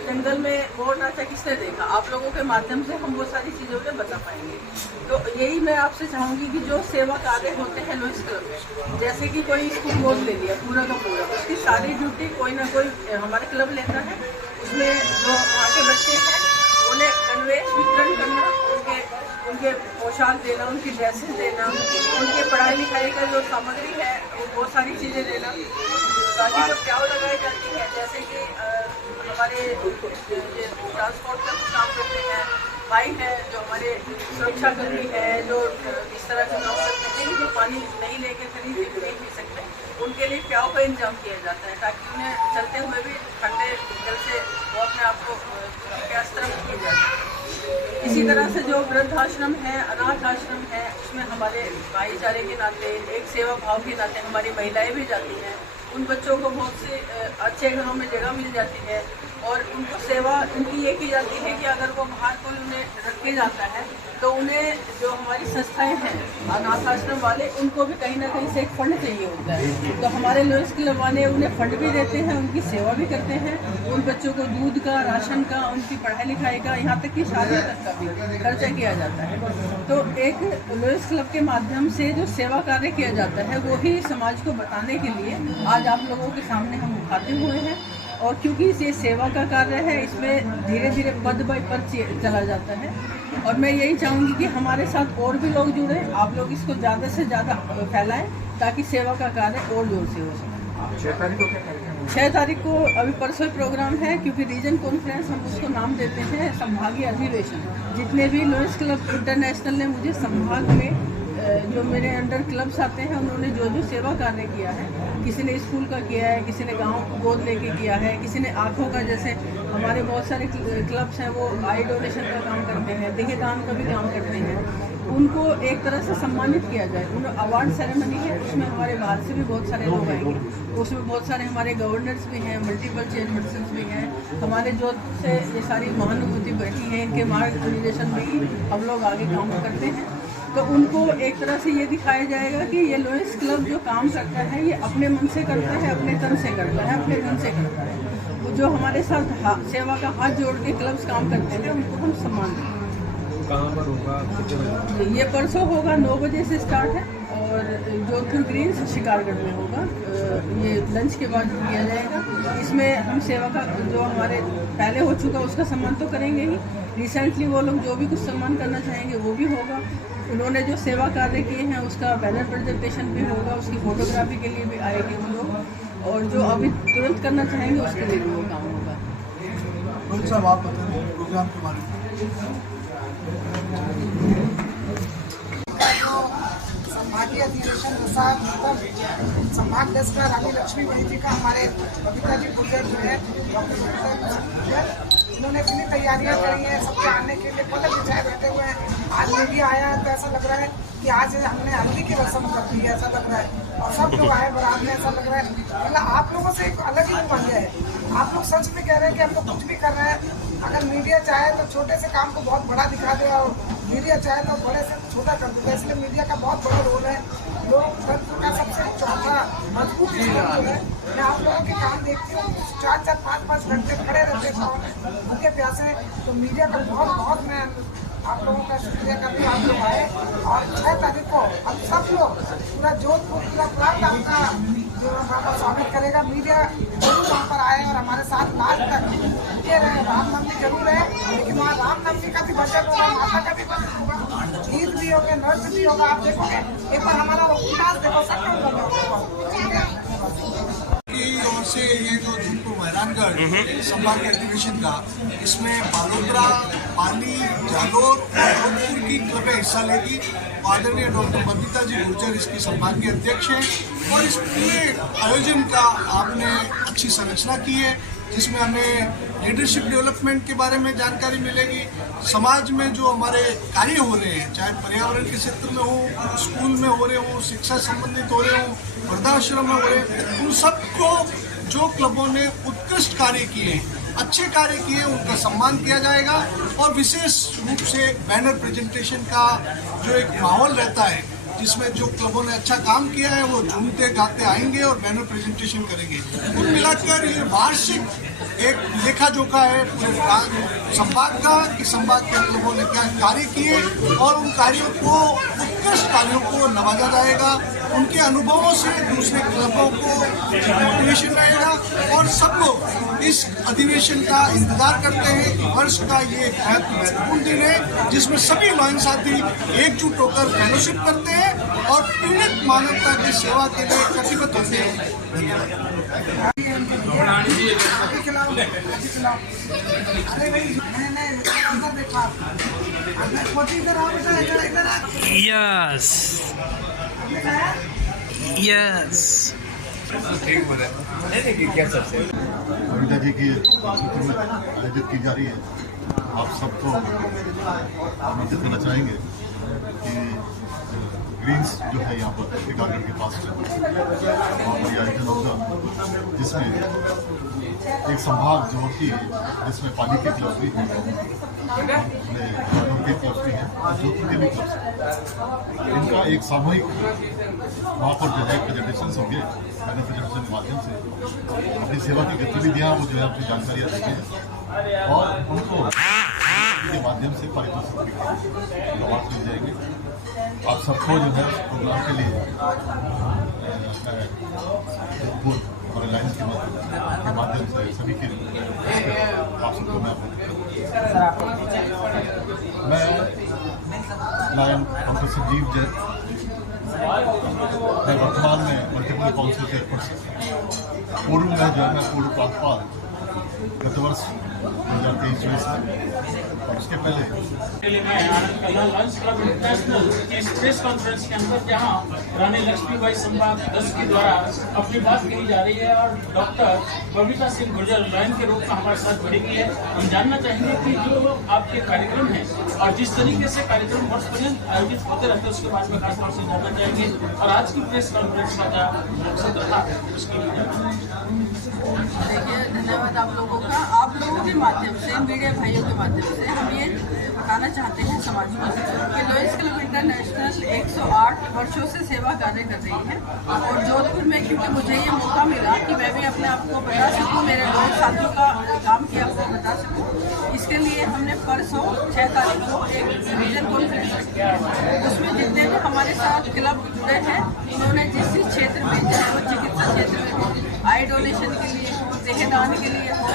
जंगल में मोर नाचा किसने देखा, आप लोगों के माध्यम से हम वो सारी चीज़ें उन्हें बता पाएंगे। तो यही मैं आपसे चाहूँगी कि जो सेवा कार्य होते हैं लॉयंस क्लब में, जैसे कि कोई स्कूल बोर्ड ले लिया पूरा का पूरा, उसकी सारी ड्यूटी कोई ना कोई हमारे क्लब लेता है। उसमें जो वहाँ के बच्चे हैं उन्हें गणवेश वितरण करना, उनके पोशाक देना, उनकी ड्रेसेस देना, उनके पढ़ाई लिखाई का जो सामग्री है वो सारी चीज़ें देना। बाकी जो प्याव लगाई जाती है, जैसे कि हमारे ट्रांसपोर्ट का काम करते हैं भाई हैं, जो हमारे सुरक्षा कर्मी है, जो इस तरह के काम करते हैं जो पानी नहीं लेके खरीद के नहीं पी सकते, उनके लिए प्याव का इंतजाम किया जाता है ताकि उन्हें चलते हुए भी ठंडे जल से वो अपने आप को प्यास तरफ की जा सके। इसी तरह से जो वृद्धाश्रम है, अनाथ आश्रम है, उसमें हमारे भाईचारे के नाते, एक सेवा भाव के नाते हमारी महिलाएं भी जाती हैं। उन बच्चों को बहुत से अच्छे घरों में जगह मिल जाती है और उनको सेवा इनकी ये की जाती है कि अगर वो बाहर कोई उन्हें रखे जाता है तो उन्हें जो हमारी संस्थाएं हैं अनाथ आश्रम वाले, उनको भी कहीं ना कहीं से एक फंड चाहिए होता है। तो हमारे लॉयंस क्लब वाले उन्हें फंड भी देते हैं, उनकी सेवा भी करते हैं। उन बच्चों को दूध का, राशन का, उनकी पढ़ाई लिखाई का, यहाँ तक कि शादी तक का भी खर्चा किया जाता है। तो एक लॉयंस क्लब के माध्यम से जो सेवा कार्य किया जाता है वो ही समाज को बताने के लिए आज आप लोगों के सामने हम उठाते हुए हैं। और क्योंकि ये सेवा का कार्य है, इसमें धीरे धीरे पद बाय पद चला जाता है और मैं यही चाहूँगी कि हमारे साथ और भी लोग जुड़े, आप लोग इसको ज़्यादा से ज़्यादा फैलाएं ताकि सेवा का कार्य और जोर से हो सके। 6 तारीख को क्या कार्यक्रम? 6 तारीख को अभी परसों प्रोग्राम है, क्योंकि रीजन कॉन्फ्रेंस हम उसको नाम देते हैं संभागीय अधिवेशन। जितने भी लॉयंस क्लब इंटरनेशनल ने मुझे संभाग में जो मेरे अंडर क्लब्स आते हैं उन्होंने जो जो सेवा कार्य किया है, किसी ने स्कूल का किया है, किसी ने गांव को गोद लेके किया है, किसी ने आँखों का, जैसे हमारे बहुत सारे क्लब्स हैं वो आई डोनेशन का काम करते हैं, देहदान का भी काम करते हैं, उनको एक तरह से सम्मानित किया जाए। उन अवार्ड सेरेमनी है, उसमें हमारे बाहर से भी बहुत सारे लोग आएंगे, उसमें बहुत सारे हमारे गवर्नर्स भी हैं, मल्टीपल चेयरपर्सन भी हैं, हमारे जो से ये सारी महानुभूति बैठी हैं, इनके मार्गदर्शन में ही हम लोग आगे काम करते हैं। तो उनको एक तरह से ये दिखाया जाएगा कि ये लॉयंस क्लब जो काम करता है ये अपने मन से करता है, अपने तन से करता है, अपने धन से करता है। वो जो हमारे साथ सेवा का हाथ जोड़ के क्लब्स काम करते हैं उनको हम सम्मान देंगे। कहाँ पर होगा, कितने बजे? ये परसों होगा, 9 बजे से स्टार्ट है और जोधपुर ग्रीन शिकारगढ़ में होगा। ये लंच के बाद किया जाएगा। इसमें हम सेवा का जो हमारे पहले हो चुका उसका सम्मान तो करेंगे ही, रिसेंटली वो लोग जो भी कुछ सम्मान करना चाहेंगे वो भी होगा। उन्होंने जो सेवा कार्य किए हैं उसका बैनर प्रेजेंटेशन भी होगा, उसकी फोटोग्राफी के लिए भी आएगी वो लोग, और जो अभी तुरंत करना चाहेंगे उसके लिए भी वो काम होगा। आप बताएं प्रोग्राम के बारे में। संभागीय अधिवेशन संभाग 10 का रानी लक्ष्मीबाई जी का हमारे बबीता जी गुर्जर जो है, डॉक्टर बबीता गुर्जर, इन्होंने अपनी तैयारियां करी हैं सबके आने के लिए, पलक बिछाए बैठे हुए हैं। आज मीडिया आया है तो ऐसा लग रहा है कि आज हमने हल्दी की रस्म कर दी है, ऐसा लग रहा है, और सब लोग आए बरात में, ऐसा लग रहा है मतलब आप लोगों से एक अलग ही बन गया है। आप लोग सच में कह रहे हैं कि हम लोग कुछ भी कर रहे हैं। अगर मीडिया चाहे तो छोटे से काम को बहुत बड़ा दिखा दे और मीडिया चाहे तो बड़े से छोटा कर देता है, इसलिए मीडिया का बहुत बड़ा रोल है। लोकतंत्र का सबसे चौथा मजबूत स्तंभ है। मैं आप लोगों के काम देखती हूँ, 4-4, 5-5 घंटे खड़े रहते हैं उनके प्यासे, तो मीडिया का बहुत बहुत मैं आप लोगों का शुक्रिया करती हूँ। आप लोग आए और 6 तारीख को हम सब लोग पूरा जोधपुर पूरा प्रांत आपका जो वहाँ पर स्वागत करेगा। मीडिया जरूर वहाँ पर आए और हमारे साथ लास्ट तक ये रहे। रामनवमी जरूर है, लेकिन वहाँ रामनवमी का भी भजन होगा, माता का भी भजन होगा, गीत भी होगा, नृत्य भी होगा। आप देखोगे एक बार हमारा वो उल्लास देखो, सब ओर से ये जो जोधपुर मैदानगढ़ संभाग के अधिवेशन का, इसमें बालोतरा, पाली, जालोर और जोधपुर की क्लबें हिस्सा लेगी। आदरणीय डॉक्टर बबीता जी गुर्जर इसकी संभागीय अध्यक्ष हैं और इस पूरे आयोजन का आपने अच्छी संरचना की है, जिसमें हमें लीडरशिप डेवलपमेंट के बारे में जानकारी मिलेगी। समाज में जो हमारे कार्य हो रहे हैं, चाहे पर्यावरण के क्षेत्र में हो, स्कूल में हो रहे हो, शिक्षा संबंधित हो रहे हो, वृद्धाश्रम में हो रहे हैं, उन सबको जो क्लबों ने उत्कृष्ट कार्य किए, अच्छे कार्य किए, उनका सम्मान किया जाएगा। और विशेष रूप से बैनर प्रेजेंटेशन का जो एक माहौल रहता है, जिसमें जो क्लबों ने अच्छा काम किया है वो झूमते गाते आएंगे और बैनर प्रेजेंटेशन करेंगे। कुल मिलाकर ये वार्षिक एक लेखा जोखा है पूरे संभाग का कि संभाग के क्लबों ने क्या कार्य किए और उन कार्यों को, उत्कृष्ट कार्यों को नवाजा जाएगा। उनके अनुभवों से दूसरे क्लबों को मोटिवेशन रहेगा और सब लोग इस अधिवेशन का इंतजार करते हैं कि वर्ष का ये एक महत्वपूर्ण दिन है जिसमें सभी लॉयन साथी एकजुट होकर फेलोशिप करते हैं और पीड़ित मानवता की सेवा के लिए प्रतिबद्ध होते हैं। अरे भाई मैंने देखा इधर आओ बेटा, इधर आ। यस यस कविता जी की नेतृत्व में आयोजित की जा रही है। आप सबको आमंत्रित करना चाहेंगे कि ग्रीन्स जो है यहाँ पर एक गार्डन के पास है, वहाँ पर यह आयोजन होगा जिसमें एक संभाग जो होती है जिसमें पानी के क्लब भी हैं, के क्लब भी हैं, जोधपुर के भी क्लब हैं। इनका एक सामूहिक वहाँ पर जो है प्रेजेंटेशन होंगे, बैनर प्रेजेंटेशन के माध्यम से अपनी सेवा की गतिविधियाँ वो जो है अपनी जानकारियाँ देंगे और उनको के माध्यम से पारितोषिक अवार्ड मिल जाएंगे। आप सबको जो है प्रोग्राम के लिए जोधपुर और लाइन्स के माध्यम से सभी के आप सबको मैं लायन डॉक्टर संजीव जैन, मैं वर्तमान में मल्टीपल काउंसिल चेयरपर्सन। पूर्व में जो है मैं पूर्व प्रांतपाल गत वर्ष 2023 में और उसके पहले मैं आनंद कला लॉयंस क्लब इंटरनेशनल की इस प्रेस कॉन्फ्रेंस के अंदर जहां रानी लक्ष्मीबाई संभाग 10 के द्वारा अपनी बात कही जा रही है और डॉक्टर बबीता सिंह गुर्जर लॉयन के रूप में हमारे साथ जुड़ी हुई है। हम जानना चाहेंगे कि जो आपके कार्यक्रम हैं और जिस तरीके से कार्यक्रम वर्ष पर्यंत आयोजित होते रहते हैं उसके बारे में खासतौर से जानना चाहेंगे और आज की प्रेस कॉन्फ्रेंस का क्या मकसद रहा उसके लिए। देखिए, धन्यवाद आप लोगों का। आप लोगों के माध्यम से, मीडिया भाइयों के माध्यम से हम ये बताना चाहते हैं समाज को कि लॉयंस क्लब इंटरनेशनल 108 वर्षों से सेवा कार्य कर रही है और जोधपुर में क्योंकि मुझे ये मौका मिला कि मैं भी अपने आप को बता सकूँ, मेरे लॉयन साथियों का काम किया आपको बता सकूँ, इसके लिए हमने परसों 6 तारीख को एक विजन कॉन्फ्रेंस किया। उसमें जितने भी हमारे साथ क्लब जुड़े हैं उन्होंने जिस जिस क्षेत्र में, चाहे वो चिकित्सा क्षेत्र में हो, आई डोनेशन के लिए हो, देहदान के लिए हो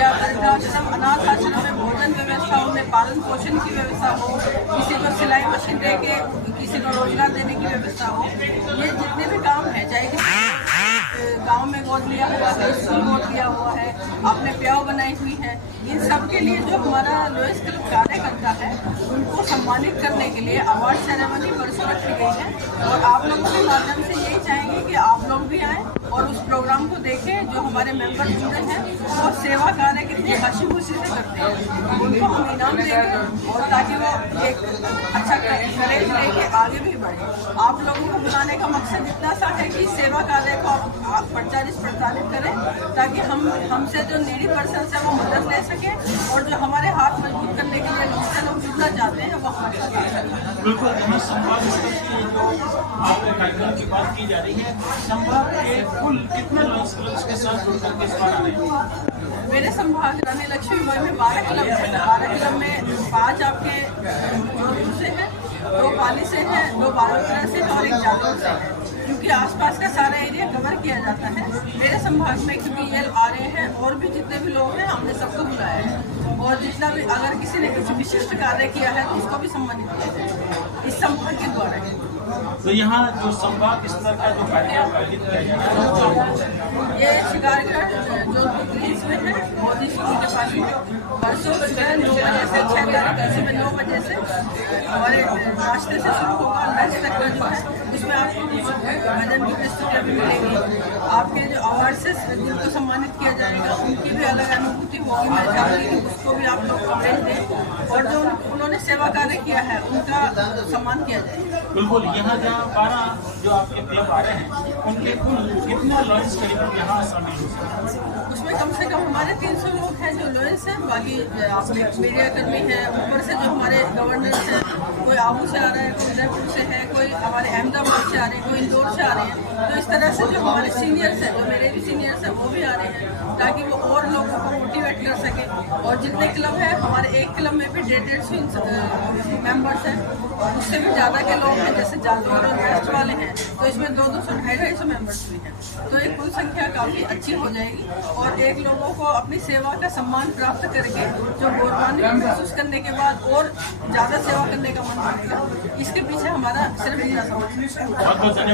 या वृद्धाश्रम अनाथ आश्रम में भोजन व्यवस्था हो, उन्हें पालन पोषण की व्यवस्था हो, किसी को सिलाई मशीन दे के किसी को रोजगार देने की व्यवस्था हो, ये जितने भी काम है, चाहे किसी गांव में गोद लिया हुआ है, स्कूल गोद लिया हुआ है, आपने प्याव बनाई हुई है, इन सब के लिए जो हमारा लॉयंस क्लब कार्य करता है उनको सम्मानित करने के लिए अवार्ड सेरेमनी परसों रखी गई है और आप लोगों के माध्यम से यही चाहेंगे कि आप लोग भी आएँ और उस प्रोग्राम को देखें। जो हमारे मेंबर जुड़े हैं वो सेवा कार्य कितनी हंसी खुशी से करते हैं, उनको हम इनाम देंगे और ताकि वो एक अच्छा करेज लेके आगे भी बढ़े। आप लोगों को बुलाने का मकसद इतना सा है कि सेवा कार्य को आप प्रचारित करें ताकि हमसे जो नीडी पर्सन है वो मदद ले सके और जो हमारे हाथ मजबूत करने के लिए दूसरे लोग जुड़ना चाहते हैं वो हमारे साथ। बिल्कुल, यहाँ संभाग स्तर की जो आपके कार्यक्रम की बात की जा रही है, संभाग के कुल कितने लॉयंस क्लब्स के साथ जुड़कर के इस बार आ रहे हैं? मेरे संभाग रानी लक्ष्मीबाई में 12 क्लब है। 12 क्लब में 5 आपके जोधपुर से हैं, 2 पाली से हैं, 2 बालोतरा से और 1 जालौर से है, क्योंकि आसपास का सारा एरिया कवर किया जाता है। मेरे संभाग में क्योंकि ये आ रहे हैं और भी जितने भी लोग हैं हमने सबको बुलाया है और जितना भी अगर किसी ने कुछ विशिष्ट कार्य किया है तो उसको भी सम्मानित किया जाए इस संभाग के द्वारा। तो यहाँ जो संभाग स्तर का जो कार्यक्रम आयोजित किया जा रहा है ये शिकारगढ़ जोधपुर ग्रीन्स में है, मोदी स्कूल के पास में। परसों सुबह 9 बजे से 6 तारीख सुबह 9 बजे से हमारे नाश्ते से शुरू होगा, लंच तक का जो है उसमें आपको कुछ भजन की प्रस्तुतियाँ भी मिलेंगी। आपके जो अवार्ड से जिनको सम्मानित किया जाएगा उनकी भी अलग अनुभूति होगी। मैं चाहूँगी कि उसको भी आप लोग कवरेज दें और जो उन्होंने सेवा कार्य किया है उनका सम्मान किया जाए। बिल्कुल, यहाँ जहाँ 12 जो आपके क्लब आ रहे हैं उनके कुल कितना लॉयंस करीब यहाँ शामिल हो सकते हैं? उसमें कम से कम हमारे 300 लोग हैं जो लॉयंस हैं, बाकी आपने मीडिया कर्मी हैं, ऊपर से जो हमारे गवर्नर्स हैं, कोई आबू से आ रहा है, कोई उदयपुर से है, कोई हमारे अहमदाबाद से आ रहे हैं, कोई इंदौर से आ रहे हैं। तो इस तरह से जो हमारे सीनियर्स हैं, जो मेरे भी सीनियर्स हैं, वो भी आ रहे हैं ताकि वो और लोगों को मोटिवेट कर सकें। और जितने क्लब हैं, हमारे एक क्लब में भी 150 मेंबर्स हैं, उससे भी ज़्यादा के लोग हैं, जैसे जादौर और वेस्ट वाले हैं, तो इसमें 200 250 मेंबर्स भी हैं। तो एक कुल संख्या काफ़ी अच्छी हो जाएगी और एक लोगों को अपनी सेवा का सम्मान प्राप्त करके जो गौरवान्वित महसूस करने के बाद और ज़्यादा सेवा करने का मन करता है। इसके पीछे हमारा सिर्फ इतना समझ है।